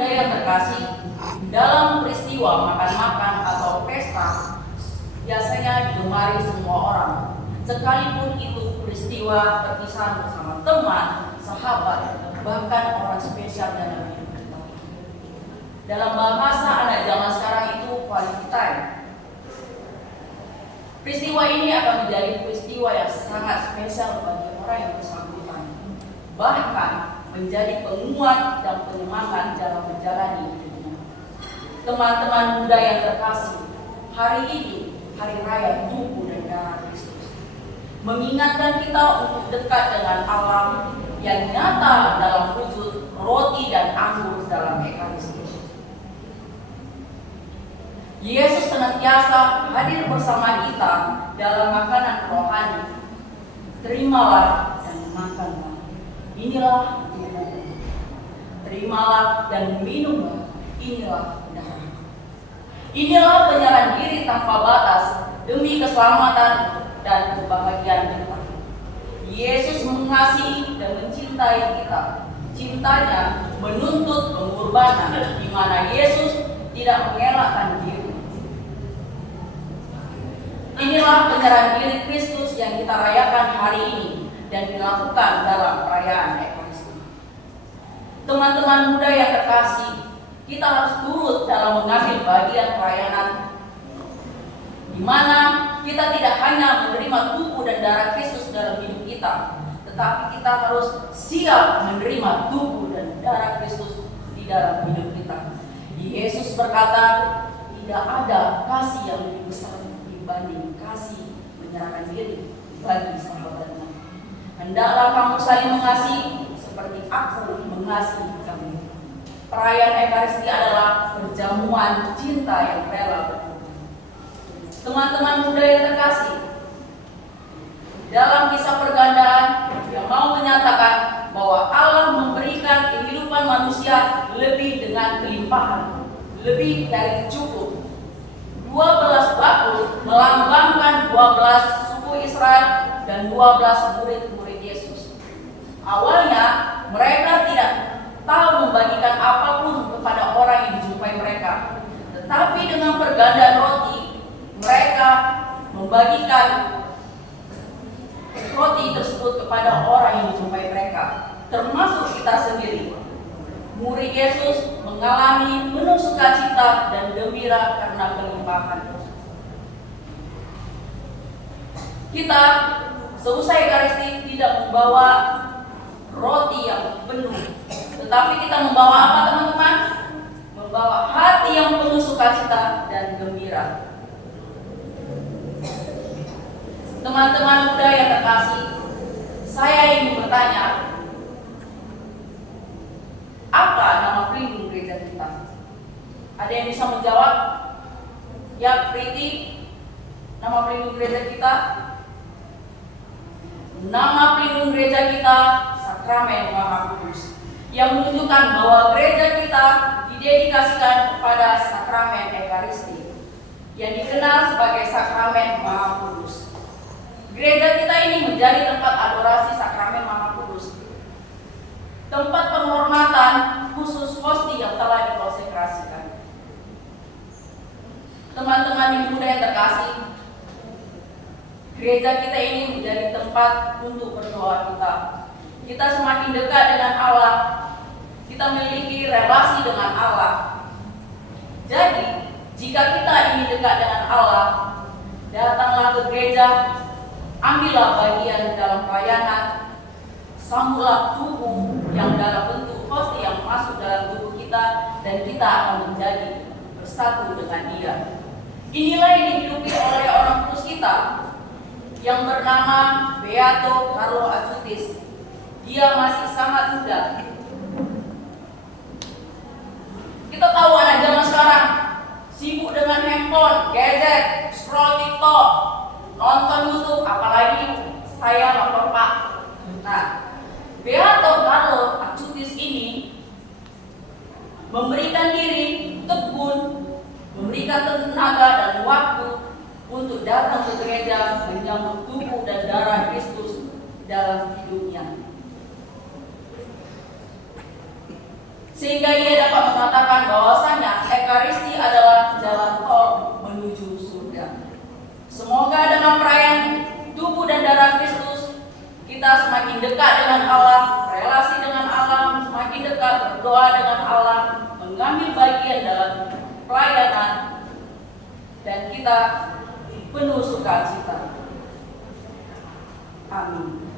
Yang terkasih, dalam peristiwa makan-makan atau pesta biasanya digemari semua orang, sekalipun itu peristiwa perpisahan bersama teman, sahabat, bahkan orang spesial dalam hidup kita. Dalam bahasa anak zaman sekarang itu quality time. Peristiwa ini akan menjadi peristiwa yang sangat spesial bagi orang yang bersangkutan, bahkan menjadi penguat dan penyemangat dalam menjalani hidupnya. Teman-teman muda yang terkasih, hari ini hari raya tubuh dan darah Kristus mengingatkan kita untuk dekat dengan Allah yang nyata dalam wujud roti dan anggur dalam Ekaristi. Yesus senantiasa hadir bersama kita dalam makanan rohani. Terimalah dan makanlah. Inilah tubuhku. Terimalah dan minumlah. Inilah darahku. Inilah penyerahan diri tanpa batas demi keselamatan dan kebahagiaan kita. Yesus mengasihi dan mencintai kita. Cintanya menuntut pengorbanan, di mana Yesus tidak mengelakkan diri. Inilah penyerahan diri Kristus yang kita rayakan hari ini dan dilakukan dalam perayaan Ekaristi. Teman-teman muda yang terkasih, kita harus turut dalam mengambil bagian pelayanan, di mana kita tidak hanya menerima tubuh dan darah Kristus dalam hidup kita, tetapi kita harus siap menerima tubuh dan darah Kristus di dalam hidup kita. Yesus berkata, tidak ada kasih yang lebih besar dibanding kasih menyerahkan diri bagi sahabatnya. Hendaklah kamu saling mengasihi seperti aku mengasihi kamu. Perayaan Ekaristi adalah perjamuan cinta yang rela berkorban. Teman-teman muda yang terkasih, dalam kisah pergandaan yang mau menyatakan bahwa Allah memberikan kehidupan manusia lebih dengan kelimpahan, lebih dari cukup. 12 bakul melambangkan 12 suku Israel dan 12 murid-murid Yesus. Awalnya mereka tidak tahu membagikan apapun kepada orang yang dijumpai mereka. Tetapi dengan pergandaan roti, mereka membagikan roti tersebut kepada orang yang dijumpai mereka, termasuk kita sendiri. Murid Yesus mengalami penuh sukacita dan gembira karena kelimpahan. Kita seusai Ekaristi tidak membawa roti yang penuh, tetapi kita membawa apa, teman-teman? Membawa hati yang penuh sukacita dan gembira. Teman-teman muda yang terkasih, saya ingin bertanya, apa nama pelindung gereja kita? Ada yang bisa menjawab? Ya, Priti, nama pelindung gereja kita? Nama pelindung gereja kita Sakramen Maha Kudus, yang menunjukkan bahwa gereja kita didedikasikan kepada Sakramen Ekaristi, yang dikenal sebagai Sakramen Maha Kudus. Gereja kita ini menjadi tempat adorasi Sakramen Maha Kudus, tempat penghormatan khusus hosti yang telah dikonsekrasikan. Teman-teman yang muda yang terkasih, gereja kita ini menjadi tempat untuk berdoa kita. Kita semakin dekat dengan Allah, kita memiliki relasi dengan Allah. Jadi, jika kita ingin dekat dengan Allah, datanglah ke gereja, ambillah bagian dalam pelayanan, sambutlah tubuh yang dalam bentuk hosti yang masuk dalam tubuh kita, dan kita akan menjadi bersatu dengan Dia. Inilah yang dihidupi oleh orang kudus kita yang bernama Beato Carlo Acutis. Dia masih sangat muda. Kita tahu anak zaman sekarang sibuk dengan handphone, gadget, scroll TikTok, nonton YouTube, apalagi saya lapor Pak. Nah, Beato Carlo Acutis ini memberikan diri, tekun, memberikan tenaga dan waktu untuk datang ke gereja menyambut tubuh dan darah Kristus dalam hidupnya. sehingga ia dapat mengatakan bahwasanya Ekaristi adalah jalan tol menuju surga. Semoga dengan perayaan tubuh dan darah Kristus kita semakin dekat dengan Allah, relasi dengan Allah semakin dekat, berdoa dengan Allah, mengambil bagian dalam pelayanan, dan kita penuh sukacita. Amin.